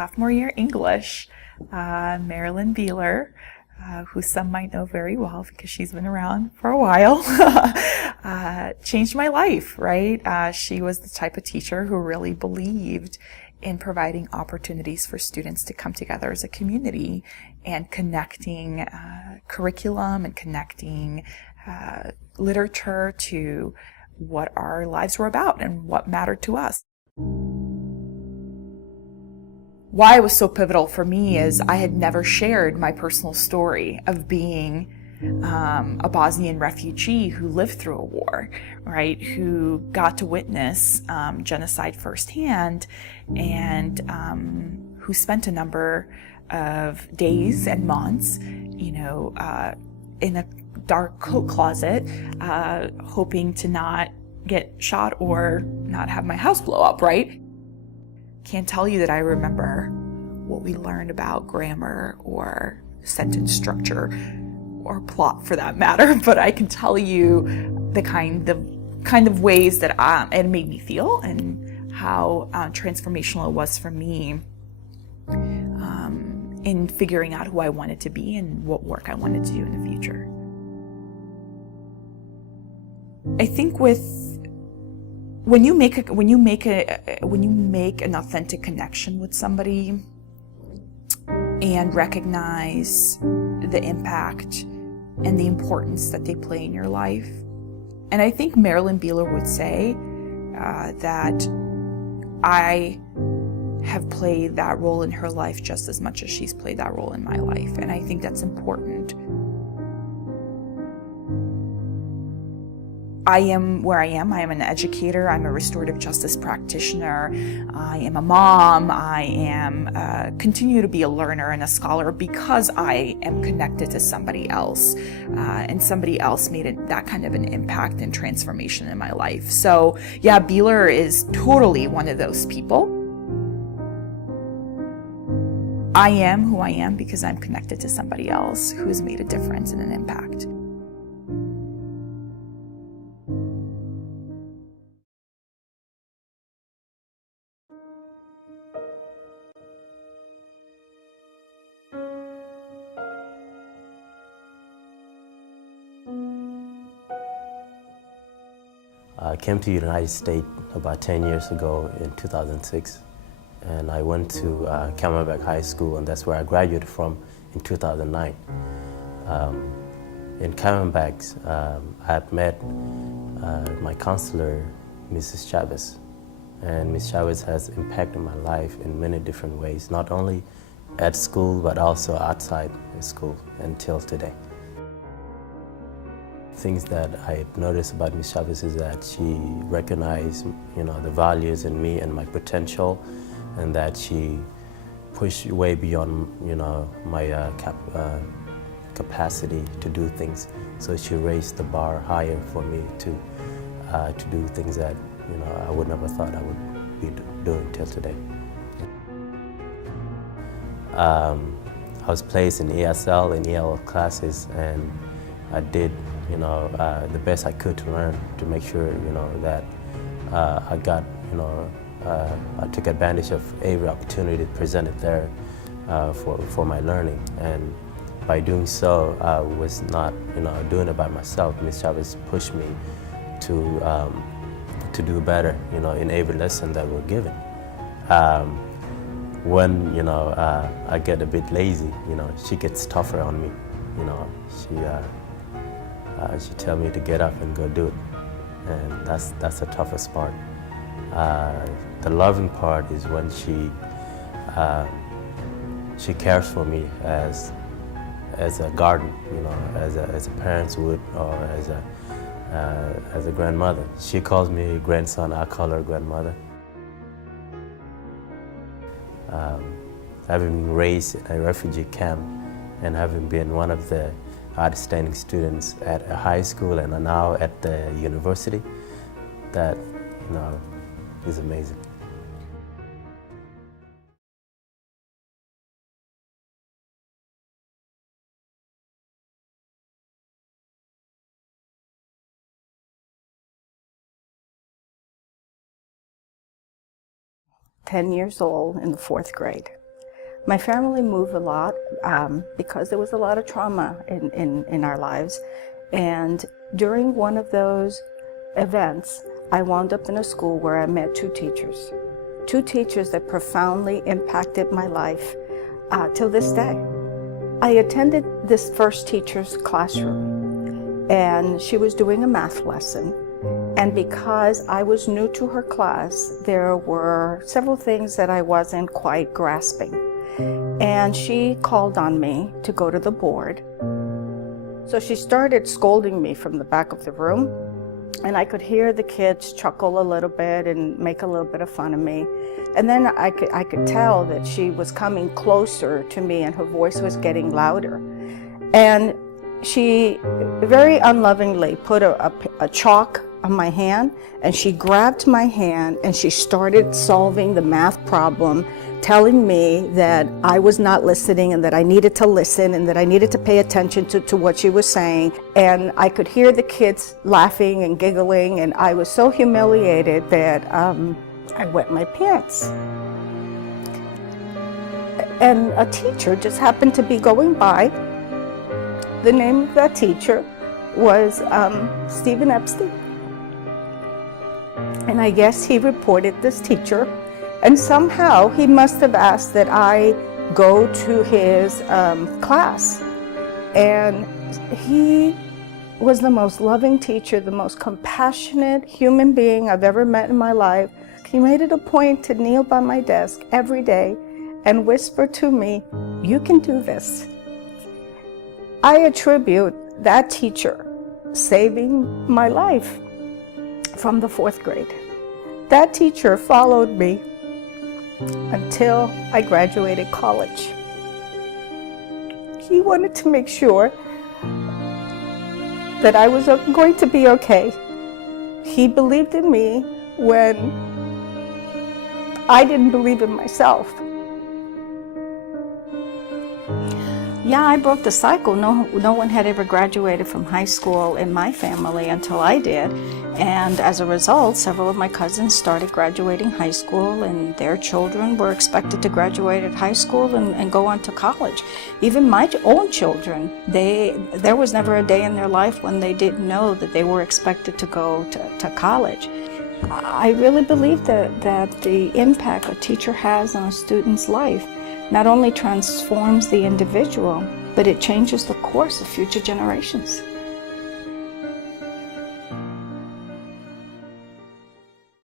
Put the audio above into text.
sophomore year English. Marilyn Beeler, who some might know very well because she's been around for a while, changed my life, right? She was the type of teacher who really believed in providing opportunities for students to come together as a community and connecting curriculum and connecting literature to what our lives were about and what mattered to us. Why it was so pivotal for me is I had never shared my personal story of being a Bosnian refugee who lived through a war, right? Who got to witness genocide firsthand, and who spent a number of days and months, in a dark coat closet, hoping to not get shot or not have my house blow up, right? Can't tell you that I remember what we learned about grammar or sentence structure or plot for that matter, but I can tell you the kind of ways that it made me feel and how transformational it was for me in figuring out who I wanted to be and what work I wanted to do in the future. I think when you make an authentic connection with somebody and recognize the impact and the importance that they play in your life, and I think Marilyn Beeler would say that I have played that role in her life just as much as she's played that role in my life, and I think that's important. I am where I am. I am an educator. I'm a restorative justice practitioner. I am a mom. I am continue to be a learner and a scholar because I am connected to somebody else, and somebody else made that kind of an impact and transformation in my life. So yeah, Beeler is totally one of those people. I am who I am because I'm connected to somebody else who's made a difference and an impact. I came to the United States about 10 years ago in 2006, and I went to Camelback High School, and that's where I graduated from in 2009. In Camelback, I had met my counselor, Mrs. Chavez, and Ms. Chavez has impacted my life in many different ways, not only at school, but also outside school until today. Things that I noticed about Ms. Chavez is that she recognized, the values in me and my potential, and that she pushed way beyond, my capacity to do things. So she raised the bar higher for me to do things that, I would never thought I would be doing till today. I was placed in ESL and EL classes, and I did the best I could to learn, to make sure, that I got, I took advantage of every opportunity presented there for my learning. And by doing so, I was not, doing it by myself. Ms. Chavez pushed me to do better, in every lesson that we're given. When, I get a bit lazy, she gets tougher on me. She tell me to get up and go do it, and that's the toughest part. The loving part is when she cares for me as a guardian, as a parents would, or as a grandmother. She calls me grandson, I call her grandmother. Having been raised in a refugee camp and having been one of the outstanding students at a high school and now at the university, that is amazing. "10 years old in the 4th grade. My family moved a lot because there was a lot of trauma in our lives. And during one of those events, I wound up in a school where I met two teachers that profoundly impacted my life till this day. I attended this first teacher's classroom, and she was doing a math lesson. And because I was new to her class, there were several things that I wasn't quite grasping. And she called on me to go to the board. So she started scolding me from the back of the room, and I could hear the kids chuckle a little bit and make a little bit of fun of me. And then I could tell that she was coming closer to me and her voice was getting louder. And she very unlovingly put a chalk on my hand, and she grabbed my hand and she started solving the math problem, telling me that I was not listening and that I needed to listen and that I needed to pay attention to what she was saying. And I could hear the kids laughing and giggling, and I was so humiliated that I wet my pants. And a teacher just happened to be going by. The name of that teacher was Stephen Epstein. And I guess he reported this teacher, and somehow he must have asked that I go to his class. And he was the most loving teacher, the most compassionate human being I've ever met in my life. He made it a point to kneel by my desk every day and whisper to me, "You can do this." I attribute that teacher saving my life from the 4th grade. That teacher followed me until I graduated college. He wanted to make sure that I was going to be okay. He believed in me when I didn't believe in myself. Yeah, I broke the cycle. No one had ever graduated from high school in my family until I did. And as a result, several of my cousins started graduating high school, and their children were expected to graduate at high school and go on to college. Even my own children, there was never a day in their life when they didn't know that they were expected to go to college. I really believe that the impact a teacher has on a student's life not only transforms the individual, but it changes the course of future generations.